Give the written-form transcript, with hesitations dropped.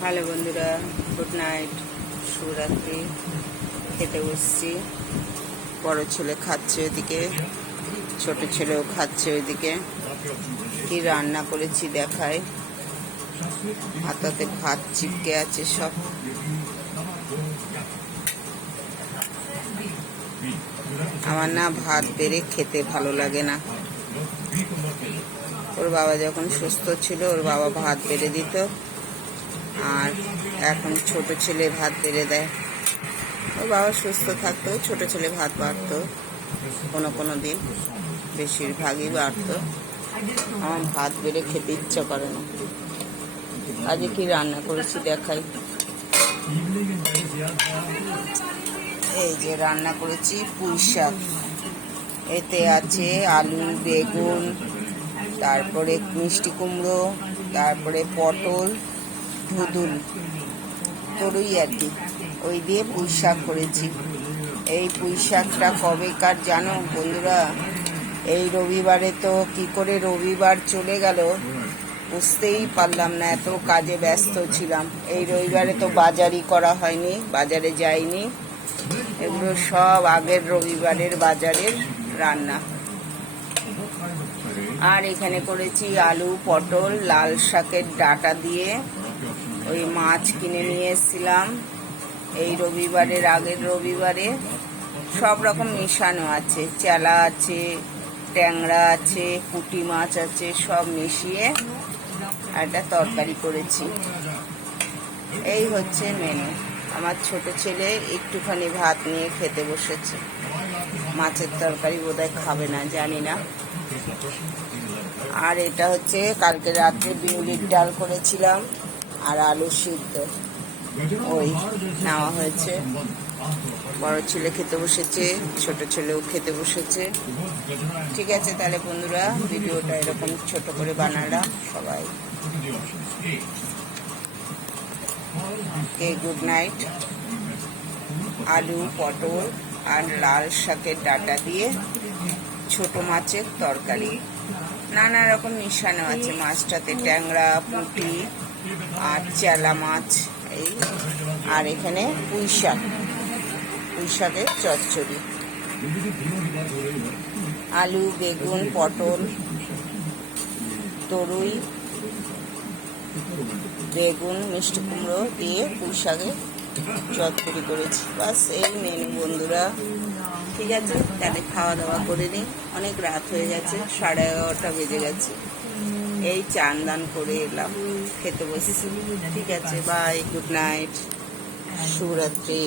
Hello বন্ধুরা, good night, শুভরাত্রি। খেতে বসছি। বড় ছেলে খাচ্ছে ওইদিকে, ছোট ছেলেও খাচ্ছে ওইদিকে। কি রান্না করেছি দেখায়। হাতাতে ভাত চিপকে আছে সব। আমার না ভাত বেড়ে খেতে ভালো লাগে না। ওর বাবা যখন সুস্থ ছিল ওর বাবা ভাত বেড়ে দিত, আর এখন ছোট ছেলে ভাত বেড়ে দেয়। ওর বাবা সুস্থ থাকতো, ছোট ছেলে ভাত বাড়তো কোনো দিন, বেশিরভাগই বাড়তো। আমার ভাত বেড়ে খেতে ইচ্ছা করে না। আজকে কি রান্না করেছি দেখাই। এই যে রান্না করেছি পুঁই শাক। এতে আছে আলু, বেগুন, তারপরে মিষ্টি কুমড়ো, তারপরে পটল, ধুদুল, তরুই আর কি, ওই দিয়ে পুঁই শাক করেছি। এই পুঁই শাকটা কবেকার জানো বন্ধুরা? এই রবিবারে তো কি করে রবিবার চলে গেল বুঝতেই পারলাম না, এত কাজে ব্যস্ত ছিলাম। এই রবিবারে তো বাজারই করা হয়নি, বাজারে যাইনি। এগুলো সব আগের রবিবারের বাজারের রান্না। আর এখানে করেছি আলু, পটল, লাল শাকের ডাঁটা দিয়ে। ওই মাছ কিনে নিয়ে এসেছিলাম এই রবিবারের, আগের রবিবারে। সব রকম মিশানো আছে, চেলা আছে, ট্যাংরা আছে, পুঁটি মাছ আছে, সব মিশিয়ে একটা তরকারি করেছি। এই হচ্ছে মেনু। আমার ছোট ছেলে একটুখানি ভাত নিয়ে খেতে বসেছে। মাছের তরকারি বোধহয় খাবে না, জানি না। আর এটা হচ্ছে কালকে রাত্রে বিউলির ডাল করেছিলাম আর আলু সিদ্ধ, ওই নেওয়া হয়েছে। বড় ছেলে খেতে বসেছে, ছোট ছেলেও খেতে বসেছে। ঠিক আছে তাহলে বন্ধুরা, ভিডিওটা এরকম ছোট করে বানালাম। সবাই গুড নাইট। আলু, পটল আর লাল শাকের ডাঁটা দিয়ে ছোট মাছের তরকারি, নানা রকম মিশানো আছে মাছটাতে, ট্যাংরা, পুঁটি আর চেলা মাছ। এই আর এখানে পুঁই শাক, পুঁই শাকের চচ্চড়ি। আলু, বেগুন, পটল, তরুই, বেগুন, মিষ্টি কুমড়ো দিয়ে পুঁই শাকের চচ্চড়ি করেছি। বাস এই মেনু বন্ধুরা। ঠিক আছে তাহলে খাওয়া দাওয়া করে নিই, অনেক রাত হয়ে গেছে, 11:30 বেজে গেছে। এই চান দান করে এলাম, খেতে বসেছি। ঠিক আছে, বাই, গুড নাইট, শুভরাত্রি।